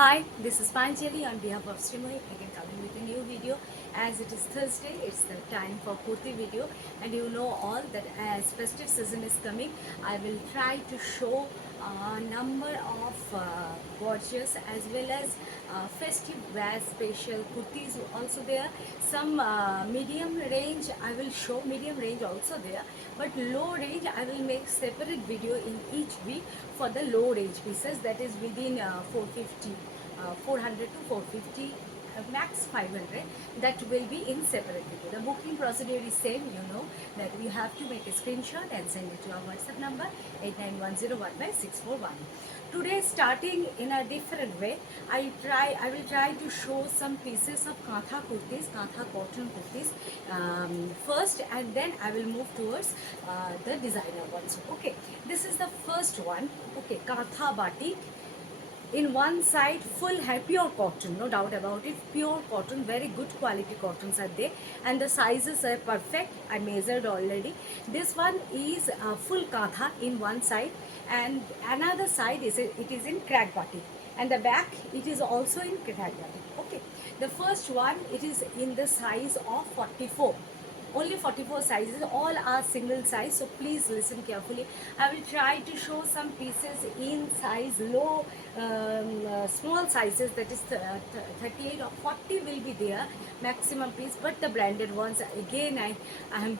Hi, this is Panjali on behalf of Srimohi, again coming with a new video. As it is Thursday, it's the time for Kurti video, and you know all that as festive season is coming, I will try to show a number of gorgeous as well as festive wear special kurtis also there. Some medium range I will show, medium range also there, but low range I will make separate video in each week for the low range pieces, that is within 450 400 to 450, max 500, that will be in separate video. The booking procedure is same, you know that you have to make a screenshot and send it to our WhatsApp number 8910155641. Today, starting in a different way, I will try to show some pieces of Kantha kurtis, Kantha cotton kurtis first, and then I will move towards the designer ones. Okay, this is the first one. Okay, Kantha batik. In one side, full pure cotton, no doubt about it, pure cotton, very good quality cottons are there, and the sizes are perfect. I measured already. This one is full katha in one side, and another side is it is in crack batik, and the back it is also in crack batik. Okay, the first one, it is in the size of 44. Only 44 sizes, all are single size, so please listen carefully. I will try to show some pieces in size low, small sizes, that is 38 or 40 will be there maximum piece, but the branded ones again I am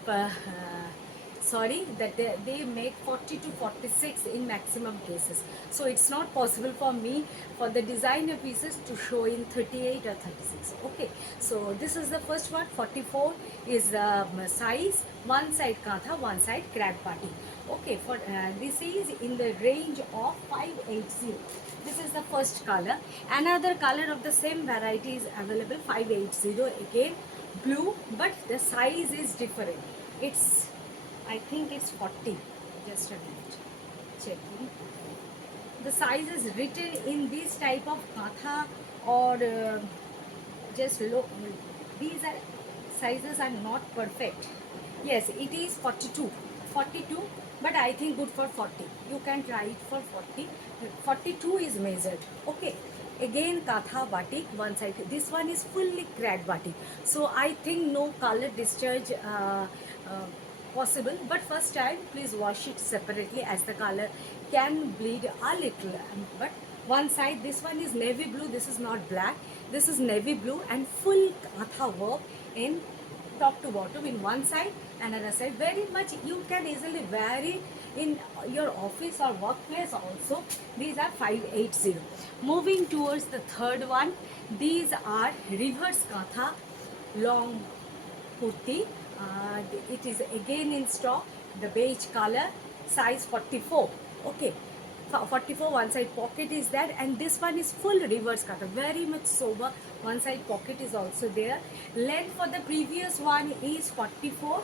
sorry that they make 40 to 46 in maximum cases, so it's not possible for me for the designer pieces to show in 38 or 36. Okay, so this is the first one. 44 is size, one side kantha, one side crack party. Okay, for this is in the range of 580. This is the first color. Another color of the same variety is available, 580 again, blue, but the size is different. It's, I think it's 40. Just a minute. Checking. The size is written in this type of katha or just low. These are sizes are not perfect. Yes, it is 42. 42, but I think good for 40. You can try it for 40. 42 is measured. Okay. Again, katha batik, one side. This one is fully cracked batik. So I think no color discharge possible, but first time please wash it separately as the color can bleed a little. But one side, this one is navy blue, this is not black, this is navy blue, and full katha work in top to bottom in one side, another side, very much you can easily wear it in your office or workplace also. These are 580. Moving towards the third one, these are reverse katha long kurti. It is again in stock, the beige color, size 44. Okay, 44, one side pocket is there, and this one is full reverse cutter, very much sober. One side pocket is also there. Length for the previous one is 44.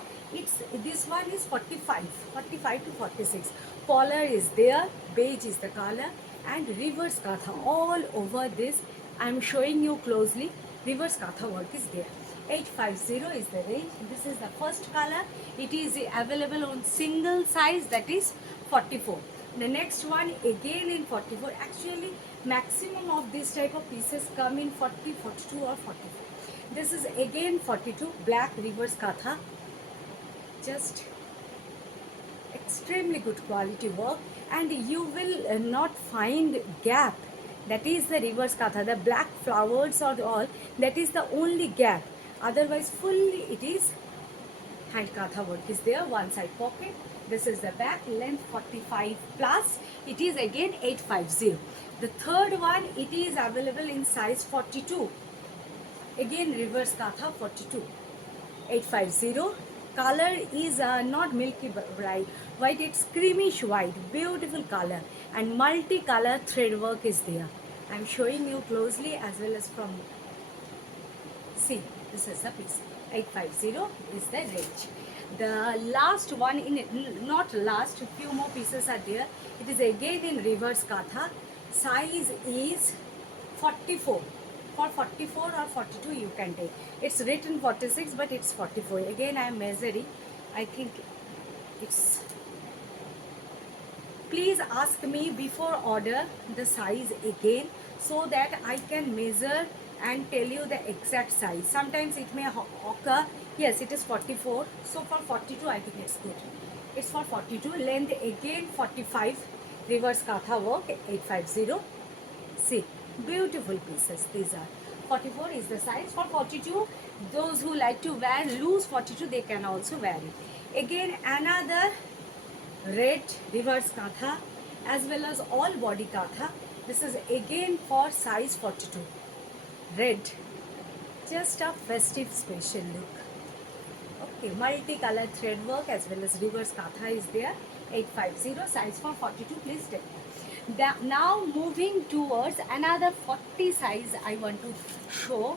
This one is 45 to 46. Collar is there, beige is the color, and reverse katha all over this. I am showing you closely. Reverse katha work is there. 850 is the range. This is the first color. It is available on single size, that is 44. The next one again in 44. Actually, maximum of this type of pieces come in 40, 42 or 44. This is again 42, black reverse katha. Just extremely good quality work, and you will not find gap. That is the reverse katha. The black flowers or all, that is the only gap. Otherwise, fully it is hand katha work is there. One side pocket. This is the back, length 45 plus. It is again 850. The third one, it is available in size 42. Again reverse katha 42. 850. Color is not milky bright white, it's creamish white, beautiful color, and multi-color thread work is there. I am showing you closely as well as from. See, this is the piece. 850 is the range. The last one, not last, few more pieces are there. It is again in reverse katha. Size is 44. For 44 or 42 you can take. It's written 46, but it's 44. Again I am measuring. I think it's. Please ask me before order the size again, so that I can measure and tell you the exact size. Sometimes it may occur, yes, it is 44, so for 42 I think it's good. It's for 42, length again 45, reverse katha work 850. See, beautiful pieces these are. 44 is the size. For 42, those who like to wear loose 42, they can also wear it. Again, another red reverse katha as well as all body katha. This is again for size 42. Red. Just a festive special look. Okay, multicolored thread work as well as reverse katha is there. 850, size for 42, please take. Now moving towards another 40 size I want to show.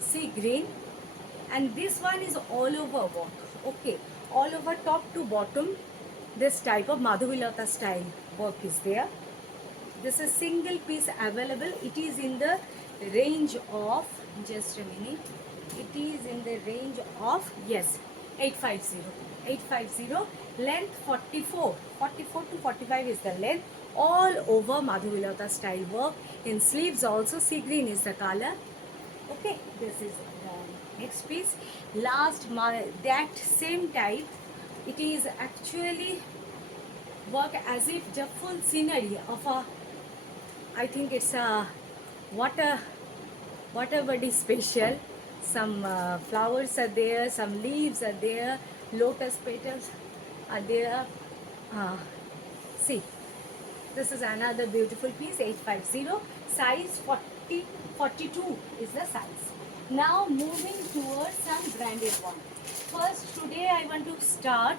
Sea green, and this one is all over work. Okay, all over top to bottom, this type of Madhuvilata style work is there. This is single piece available. It is in the range of, just a minute, it is in the range of, yes, 850. 850, length 44. 44 to 45 is the length. All over Madhuvilata style work. In sleeves also, sea green is the color. Okay, this is the next piece. Last, that same type, it is actually work as if the full scenery of a, I think it's a water body special. Some flowers are there, some leaves are there, lotus petals are there. See, this is another beautiful piece, 850, size 40, 42 is the size. Now moving towards some branded one. First, today I want to start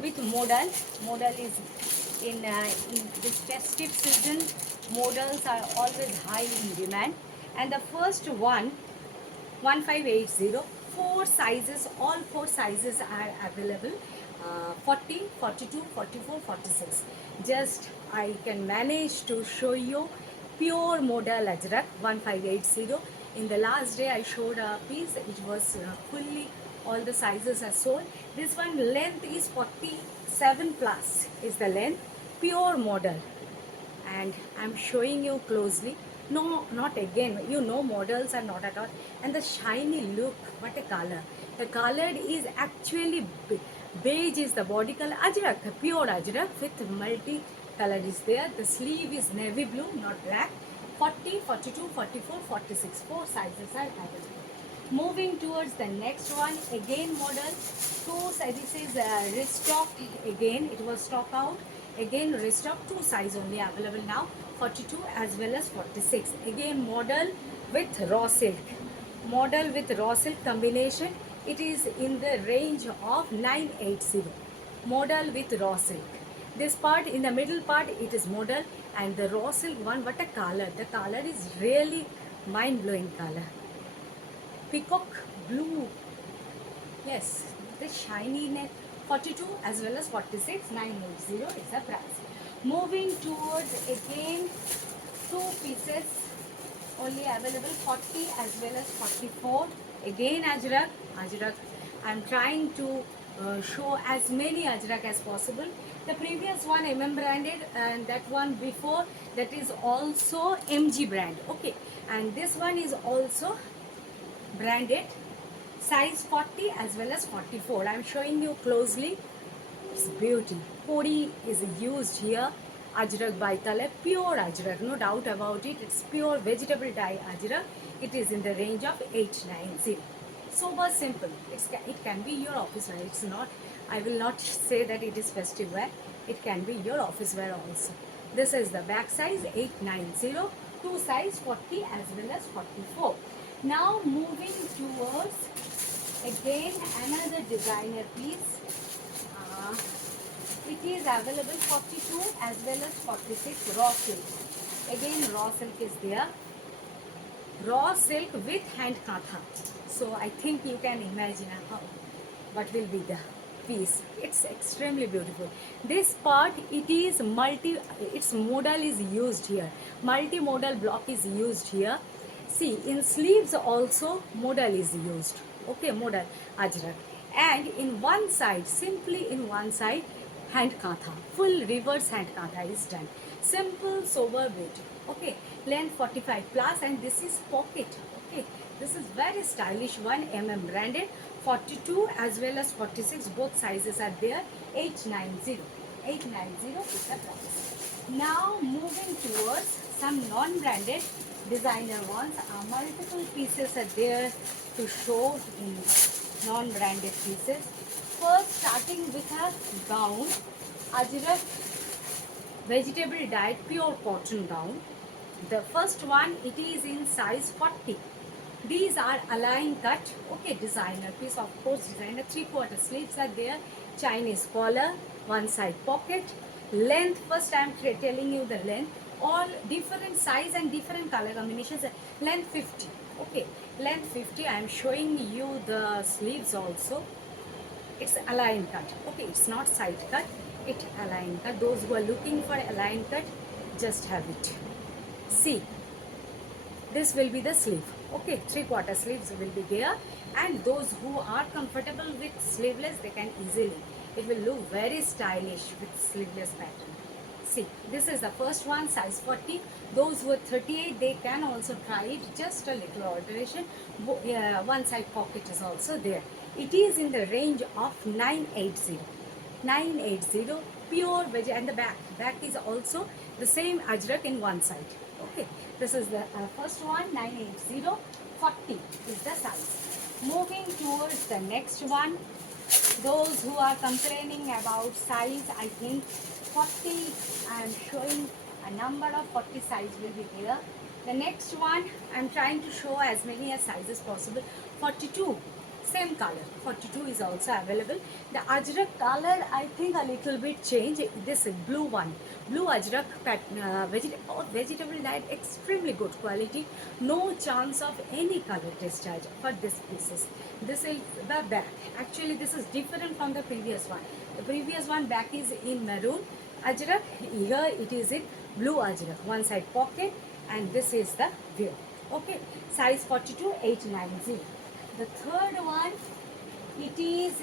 with modal. Modal is in this festive season, modals are always high in demand. And the first one, 1580, four sizes, all four sizes are available. 40, 42, 44, 46. Just I can manage to show you pure modal ajrak 1580. In the last day I showed a piece, it was fully, all the sizes are sold. This one length is 47 plus is the length, pure modal, and I'm showing you closely. No, not again, you know models are not at all. And the shiny look, what a color. The color is actually beige is the body color, ajrak, pure ajrak with multi color is there. The sleeve is navy blue, not black. 40, 42, 44, 46, four sizes are available. Moving towards the next one, again model, two sizes is restock. Again it was stock out, again restock, two size only available now, 42 as well as 46. Again model with raw silk, model with raw silk combination. It is in the range of 980, model with raw silk. This part, in the middle part, it is model, and the raw silk one, what a color. The color is really mind-blowing color. Peacock blue. Yes, the shiny net. 42 as well as 46, 980 is the price. Moving towards again two pieces only available, 40 as well as 44. Again ajrak, ajrak. I'm trying to show as many ajrak as possible. The previous one MM branded, and that one before, that is also MG brand. Okay, and this one is also branded, size 40 as well as 44. I'm showing you closely. It's beauty. Pori is used here. Ajrak by Taleb, pure ajrak, no doubt about it. It's pure vegetable dye ajrak. It is in the range of 890. Sober, simple. It can be your office wear. It's not, I will not say that it is festive wear. It can be your office wear also. This is the back size, 890. Two size, 40 as well as 44. Now moving towards again another designer piece. It is available 42 as well as 46, raw silk. Again raw silk is there. Raw silk with hand katha. So I think you can imagine how, what will be the piece. It's extremely beautiful. This part, it is its modal is used here. Multi-modal block is used here. See, in sleeves also modal is used. Okay, modal ajrak. And in one side, simply in one side, hand katha, full reverse hand katha is done. Simple, sober beauty. Okay, length 45 plus, and this is pocket. Okay, this is very stylish one, branded. 42 as well as 46, both sizes are there. 890. 890 is the price. Now moving towards some non-branded designer ones. Multiple pieces are there to show in non-branded pieces. First, starting with a gown, Ajrak vegetable dyed pure cotton gown. The first one, it is in size 40. These are align cut, okay, designer piece, of course, designer. 3/4 sleeves are there, Chinese collar, one side pocket. Length, first I am telling you the length, all different size and different color combinations. Length 50, okay, length 50. I am showing you the sleeves also. It's align cut, okay, it's not side cut, it align cut. Those who are looking for align cut, just have it. See, this will be the sleeve, okay, 3/4 sleeves will be there, and those who are comfortable with sleeveless, they can easily, it will look very stylish with sleeveless pattern. See, this is the first one, size 40. Those who are 38, they can also try it, just a little alteration. One side pocket is also there. It is in the range of 980. 980, pure veg, and the back is also the same ajrak in one side. Okay, this is the first one, 980. 40 is the size. Moving towards the next one, those who are complaining about size, I think 40, I am showing a number of 40 size will be here. The next one, I am trying to show as many as sizes possible. 42, same color, 42 is also available. The ajrak color, I think a little bit change. This is blue one, blue ajrak vegetable dyed, extremely good quality, no chance of any color discharge for this pieces. This is the back. Actually, this is different from the previous one. The previous one back is in maroon ajrak, here it is in blue ajrak, one side pocket, and this is the view. Okay, size 42, 890. The third one, it is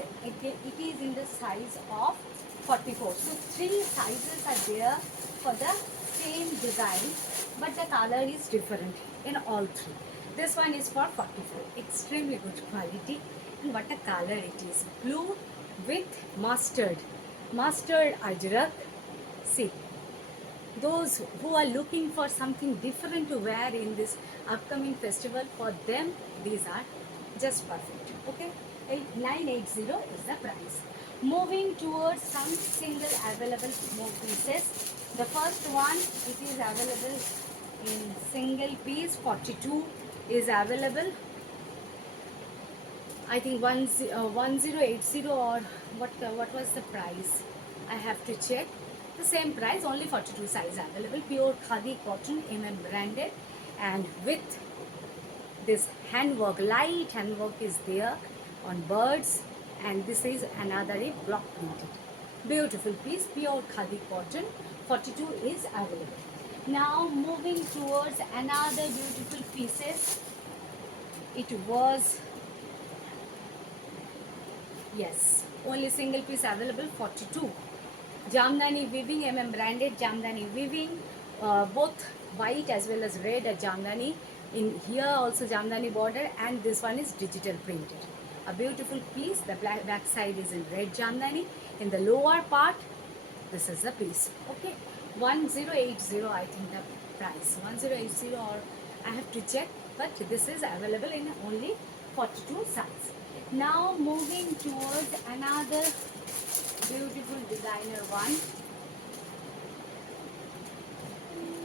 in the size of 44. So 3 sizes are there for the same design, but the color is different in all 3. This one is for 44. Extremely good quality. And what a color it is. Blue with mustard. Mustard ajrak. See, those who are looking for something different to wear in this upcoming festival, for them, these are just perfect. Okay, 980 is the price. Moving towards some single available more pieces. The first one, it is available in single piece. 42 is available. I think 1080, or what was the price? I have to check. The same price, only 42 size available. Pure khadi cotton, branded, and with this handwork, light handwork is there on birds, and this is another block printed. Beautiful piece, pure khadi cotton. 42 is available. Now moving towards another beautiful pieces. It was, yes, only single piece available, 42. Jamdani weaving, branded Jamdani weaving, both white as well as red Jamdani. In here also Jamdani border, and this one is digital printed. A beautiful piece. The back side is in red Jamdani. In the lower part, this is the piece. Okay, 1080, I think the price. 1080, or I have to check, but this is available in only 42 size. Now moving towards another beautiful designer one.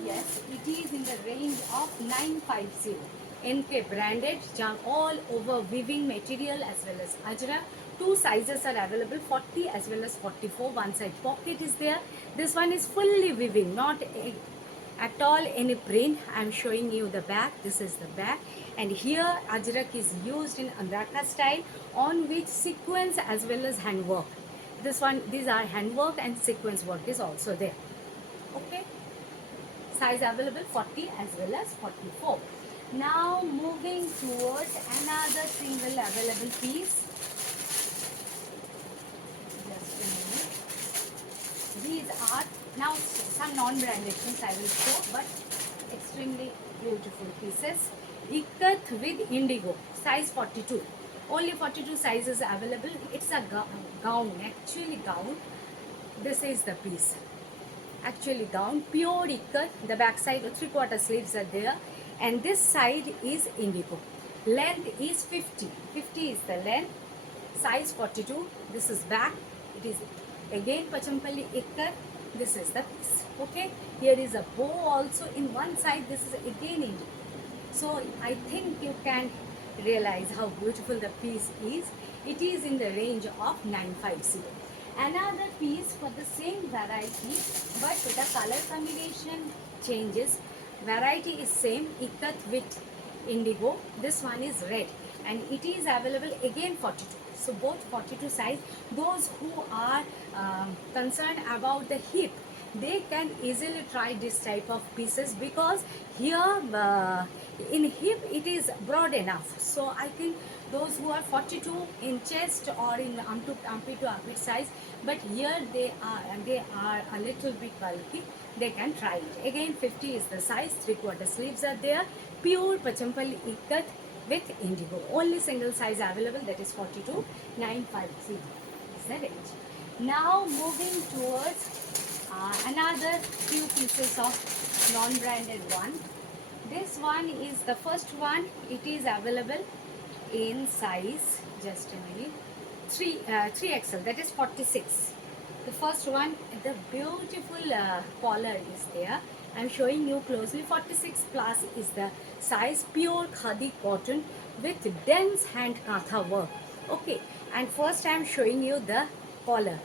Yes, it is in the range of 950. NK branded, all over weaving material as well as ajrak. 2 sizes are available, 40 as well as 44. One side pocket is there. This one is fully weaving, not at all any print. I am showing you the back. This is the back, and here ajrak is used in Amraka style, on which sequence as well as handwork. This one, these are handwork, and sequence work is also there. Okay, size available 40 as well as 44. Now moving towards another single available piece. Just a minute. These are Now some non-branded things I will show, but extremely beautiful pieces. Ikat with indigo, size 42. Only 42 sizes available. It's a gown, actually gown. This is the piece. Actually gown, pure ikat. The back side, 3/4 sleeves are there, and this side is indigo. Length is 50. 50 is the length. Size 42. This is back. It is again Pachampalli ikat. This is the piece. Okay. Here is a bow also in one side. This is again indigo. So I think you can realize how beautiful the piece is. It is in the range of 950. Another piece for the same variety, but the color combination changes. Variety is same, ikat with indigo. This one is red, and it is available again 42. So both 42 size. Those who are concerned about the hip, they can easily try this type of pieces, because here in hip it is broad enough. So I think those who are 42 in chest or in armpit to armpit size, but here they are a little bit bulky, they can try it. Again 50 is the size, 3/4 sleeves are there, pure Pachampalli ikat with indigo. Only single size available, that is 42, 950 is the range. Now moving towards another few pieces of non-branded one. This one is the first one. It is available in size, just a minute, 3XL, that is 46. The first one, the beautiful collar is there. I'm showing you closely. 46 plus is the size, pure khadi cotton with dense hand katha work. Okay, and first I'm showing you the collar.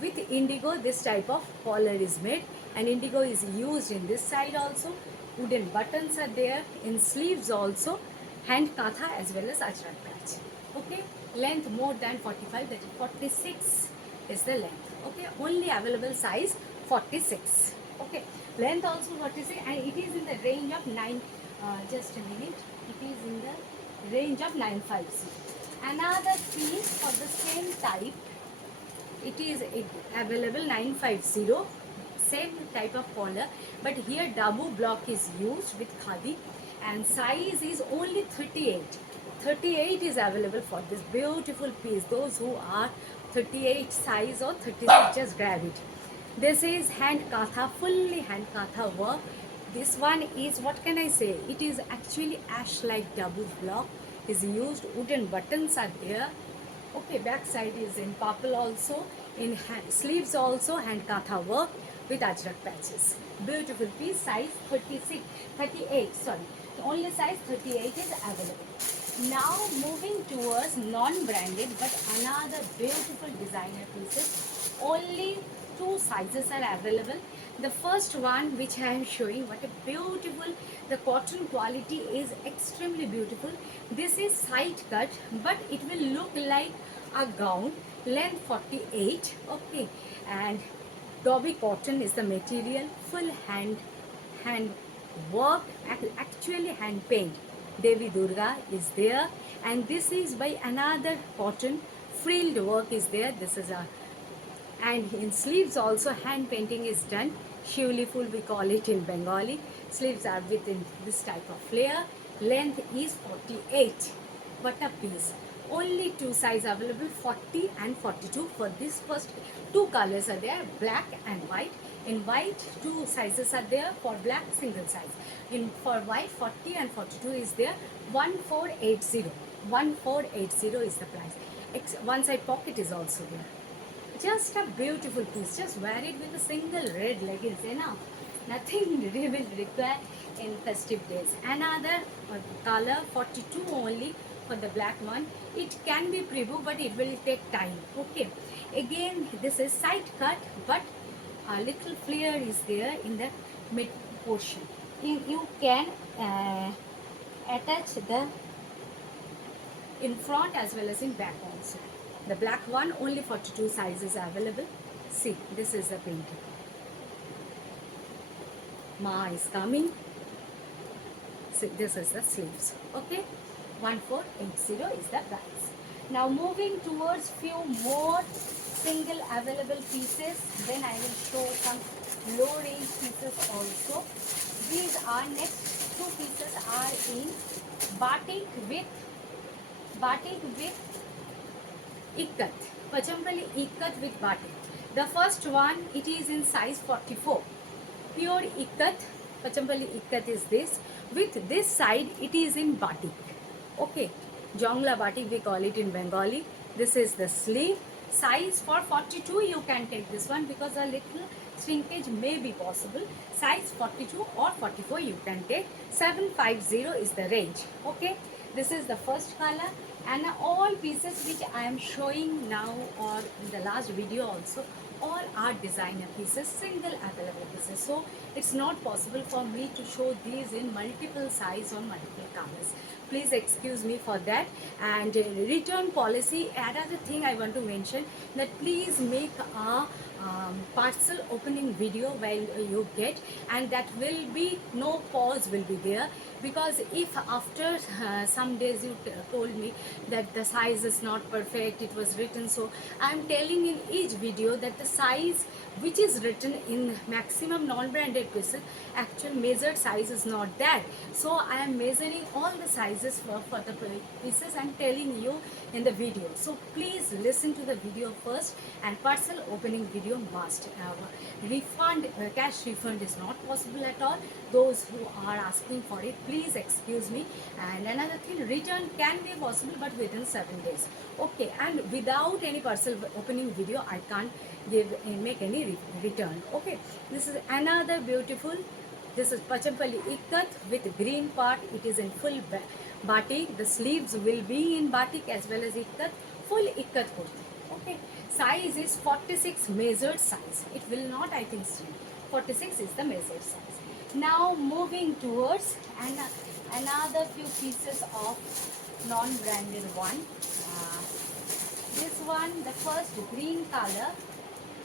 With indigo, this type of collar is made, and indigo is used in this side also. Wooden buttons are there in sleeves also, hand katha as well as ajrak patch. Okay, length more than 45, that is 46 is the length. Okay, only available size 46. Okay, length also 46, and it is in the range of 9. Just a minute, it is in the range of 950. Another piece for the same type, it is available 950, same type of collar, but here double block is used with khadi, and size is only 38. 38 is available for this beautiful piece. Those who are 38 size or 36, just grab it. This is hand katha, fully hand katha work. This one is, what can I say, it is actually ash like double block is used. Wooden buttons are there. Okay, back side is in purple also, in sleeves also hand katha work with ajrak patches. Beautiful piece, size 36, 38, sorry. The only size 38 is available. Now moving towards non-branded, but another beautiful designer pieces. Only two sizes are available. The first one which I am showing, what a beautiful, the cotton quality is extremely beautiful. This is side cut, but it will look like a gown. Length 48. Okay, and Dobby cotton is the material. Full hand work, actually hand paint. Devi Durga is there, and this is by another cotton. Frilled work is there. This is a, and in sleeves also hand painting is done. Shivli full we call it in Bengali. Sleeves are within this type of flare. Length is 48. What a piece. Only two size available, 40 and 42. For this first two colors are there, black and white. In white, two sizes are there. For black, single size. For white, 40 and 42 is there. 1480. 1480 is the price. One side pocket is also there. Just a beautiful piece. Just wear it with a single red leggings. Enough. Nothing we will require in festive days. Another color, 42 only for the black one. It can be preview, but it will take time. Okay. Again, this is side cut, but a little flare is there in the mid portion. You can attach the in front as well as in back also. The black one, only 42 sizes available. See, this is the painting. Ma is coming. See, this is the sleeves. Okay, 1480 is the price. Now moving towards few more single available pieces. Then I will show some low range pieces also. These are next two pieces are in batik with ikat, Pachampali ikat with batik. The first one, it is in size 44. Pure ikat, Pachampali ikat is this. With this side, it is in batik. Okay, Jongla batik we call it in Bengali. This is the sleeve. Size for 42 you can take this one because a little shrinkage may be possible. Size 42 or 44 you can take. 750 is the range. Okay, this is the first color, and all pieces which I am showing now or in the last video also, all are designer pieces, single available pieces. So it's not possible for me to show these in multiple size or multiple colors. Please excuse me for that. And return policy, another thing I want to mention, that please make a parcel opening video while you get, and that will be no pause will be there, because if after some days you told me that the size is not perfect, it was written, so I am telling in each video that the size which is written in maximum non-branded pieces, actual measured size is not that. So I am measuring all the sizes for the pieces and telling you in the video. So please listen to the video first, and parcel opening video must. Cash refund is not possible at all. Those who are asking for it, please excuse me. And another thing, return can be possible but within 7 days. Okay, and without any parcel opening video, I can't make any return. Okay, this is another beautiful. This is Pachampali ikat with green part. It is in full batik. The sleeves will be in batik as well as ikat. Full ikat kurti. Okay, size is 46 measured size. It will not, I think, 46 is the measured size. Now moving towards another few pieces of non-branded one. This one, the first green color,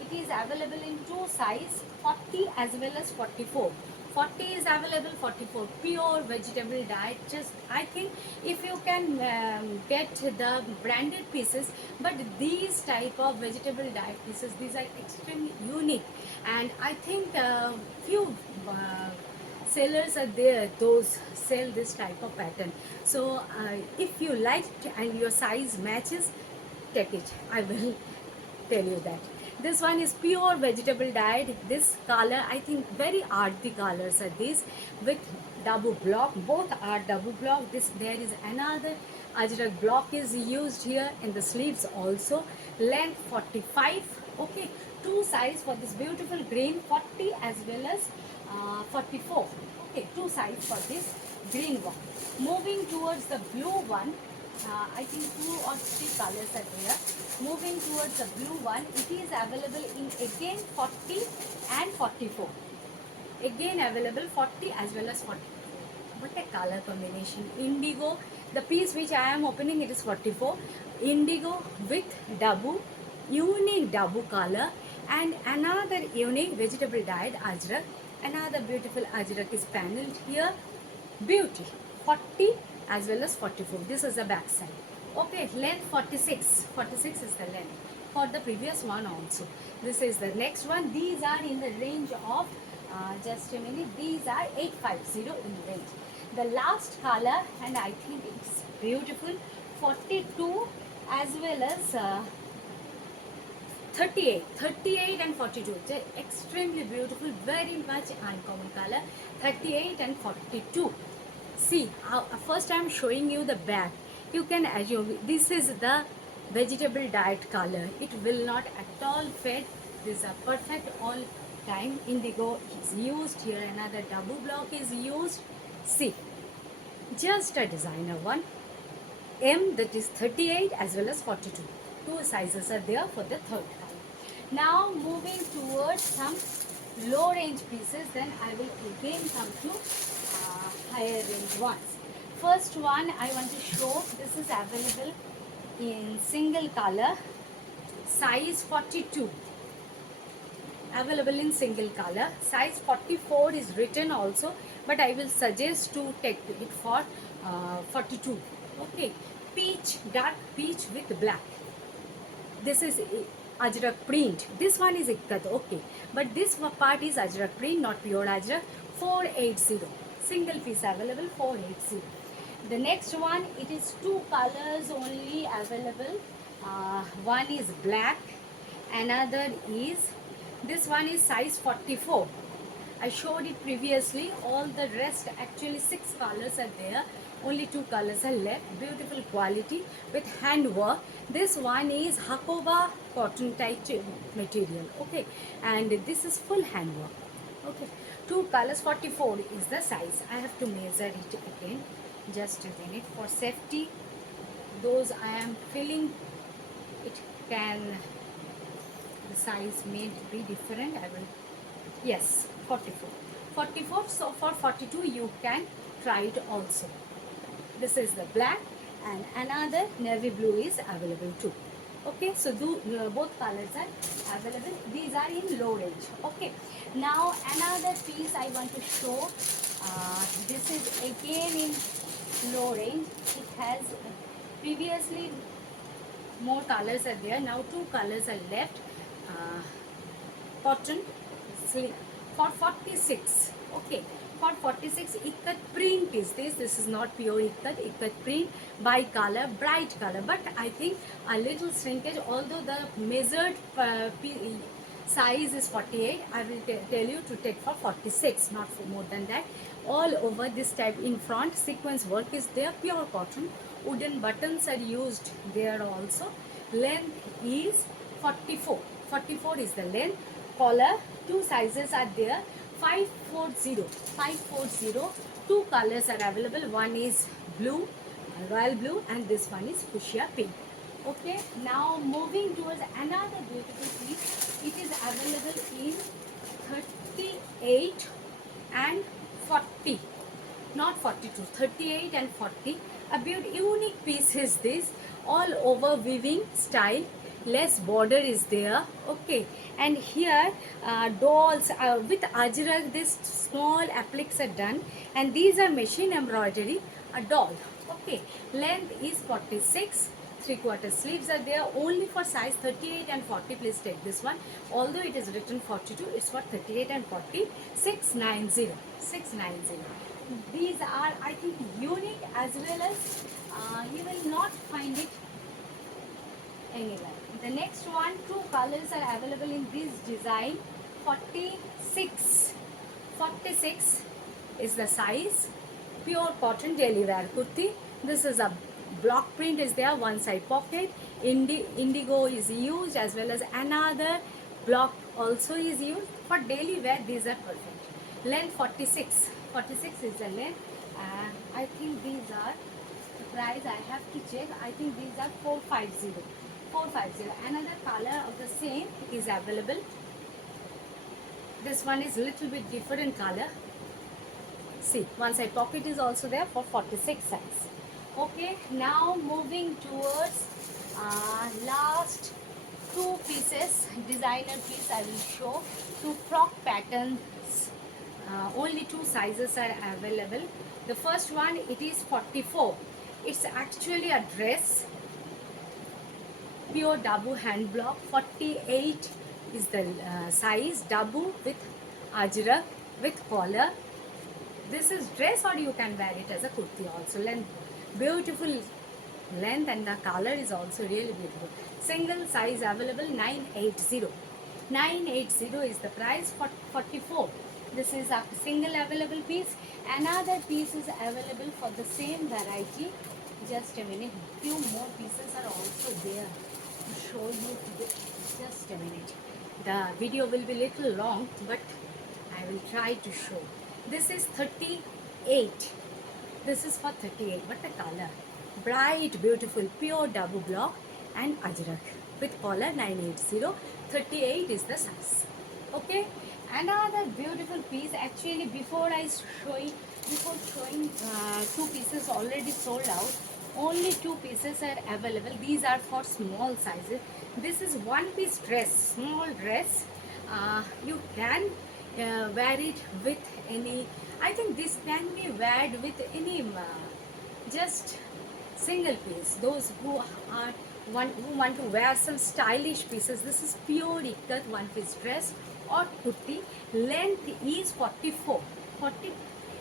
it is available in two size, 40 as well as 44. 40 is available, 44 pure vegetable diet. Just I think if you can get the branded pieces, but these type of vegetable diet pieces, these are extremely unique, and I think few sellers are there those sell this type of pattern. So if you like and your size matches, take it. I will tell you that. This one is pure vegetable diet. This color, I think very arty colors are these with double block. Both are double block. There is another ajrak block is used here in the sleeves also. Length 45. Okay, two size for this beautiful green, 40 as well as 44. Okay, two size for this green one. Moving towards the blue one, I think 2 or 3 colors are there. Moving towards the blue one, it is available in again 40 and 44. Again available 40 as well as 44. What a color combination. Indigo, the piece which I am opening, it is 44. Indigo with dabu, unique dabu color, and another unique vegetable dyed ajrak. Another beautiful ajrak is paneled here. Beauty, 40 as well as 44. This is the back side. Okay, length 46. 46 is the length for the previous one also. This is the next one. These are in the range of just a minute. These are 850 in range. The last color, and I think it's beautiful, 42 as well as 38 and 42. They're extremely beautiful, very much uncommon color. 38 and 42. See, first I am showing you the back. You can assume this is the vegetable diet color. It will not at all fade. These are perfect all time. Indigo is used here. Another double block is used. See, just a designer one. M, that is 38 as well as 42. Two sizes are there for the third color. Now moving towards some low range pieces, then I will again come to higher range ones. First one I want to show, this is available in single color, size 42. Available in single color. Size 44 is written also, but I will suggest to take it for 42. Okay, peach, dark peach with black. This is Ajrak print. This one is ikkat, okay. But this part is Ajrak print, not pure Ajrak. 480. Single piece available, 480. The next one, it is two colors only available. One is black, another is, this one is size 44. I showed it previously. All the rest, actually 6 colors are there. Only 2 colors are left. Beautiful quality with handwork. This one is Hakoba cotton type material. Okay, and this is full handwork. Okay, 2 colors, 44 is the size. I have to measure it again. Just a minute for safety. Those I am filling, it can, the size may be different. I will, yes, 44. 44, so for 42 you can try it also. This is the black, and another navy blue is available too. Okay, so both colors are available. These are in low range. Okay, now another piece I want to show. This is again in low range. It has previously more colors are there. Now 2 colors are left. Cotton sleeve for 46. Okay, for 46, ikat print is this. This is not pure ikat print, by color, bright color, but I think a little shrinkage, although the measured size is 48. I will tell you to take for 46, not for more than that. All over this type in front, sequence work is there, pure cotton. Wooden buttons are used there also. Length is 44. 44 is the length. Collar, 2 sizes are there. 540. 540. 2 colors are available. One is blue, royal blue, and this one is fuchsia pink. Okay, now moving towards another beautiful piece. It is available in 38 and 40, not 42, 38 and 40. A beautiful unique piece is this, all over weaving style. Less border is there. Okay, and here dolls with ajrak, this small appliques are done, and these are machine embroidery, a doll. Okay, length is 46. 3/4 sleeves are there only for size 38 and 40. Please take this one. Although it is written 42, it's for 38 and 40. 690. 690. These are, I think, unique, as well as you will not find it anywhere. The next one, 2 colors are available in this design. 46. 46 is the size. Pure cotton daily wear kurti. This is a block print is there, one side pocket. Indigo is used, as well as another block also is used. For daily wear, these are perfect. Length 46. 46 is the length. I think these are, the price I have to check. I think these are 450. 450. Another color of the same is available. This one is little bit different color. See, one side pocket is also there for 46 size. Okay, now moving towards last 2 pieces, designer piece I will show. 2 frock patterns. Only 2 sizes are available. The first one, it is 44. It's actually a dress, pure dabu hand block. 48 is the size, dabu with ajrak with collar. This is dress, or you can wear it as a kurti also. Length, beautiful length, and the color is also really beautiful. Single size available, 980. 980 is the price for 44. This is a single available piece. Another piece is available for the same variety. Just a minute. Few more pieces are also there to show you. Just a minute. The video will be little long, but I will try to show. This is 38. This is for 38. What a color. Bright, beautiful, pure double block and ajrak with collar, 980. 38 is the size. Okay. Another beautiful piece. Actually, before showing 2 pieces already sold out. Only 2 pieces are available. These are for small sizes. This is one piece dress, small dress. You can wear it with any. I think this can be worn with any just single piece. Those who are who want to wear some stylish pieces. This is pure ikat one piece dress or kurti. Length is 44. 40,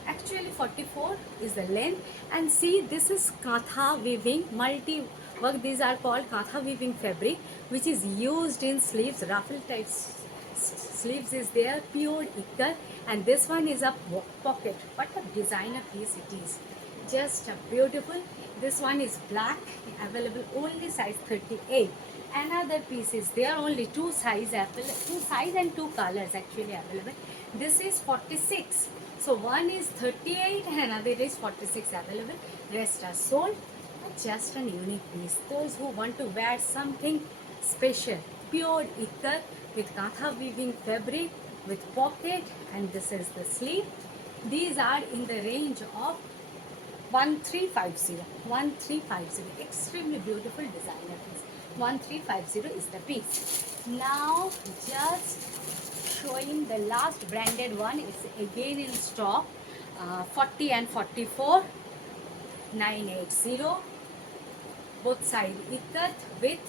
actually 44 is the length. And see, this is katha weaving, multi work. These are called katha weaving fabric, which is used in sleeves, ruffle type sleeves is there, pure ikat. And this one is a pocket. What a designer piece it is, just beautiful. This one is black, available only size 38. Another piece is there, only two size and two colors actually available. This is 46. So one is 38 and another is 46 available. Rest are sold. Just an unique piece. Those who want to wear something special, pure ikat with katha weaving fabric with pocket, and this is the sleeve. These are in the range of 1350. 1350. Extremely beautiful designer piece. 1350 is the piece. Now just showing the last branded one. It's again in stock. 40 and 44. 980. Both side ikat with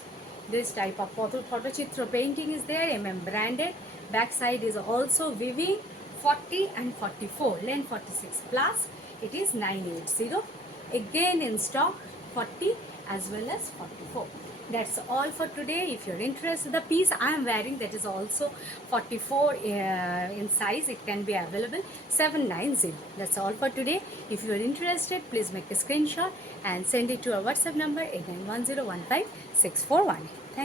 this type of photo chitra painting is there. Branded. Back side is also weaving. 40 and 44. Length 46 plus. It is 980. Again in stock 40 as well as 44. That's all for today. If you're interested, the piece I am wearing, that is also 44 in size. It can be available 790. That's all for today. If you're interested, please make a screenshot and send it to our WhatsApp number 8910156418. Thank you.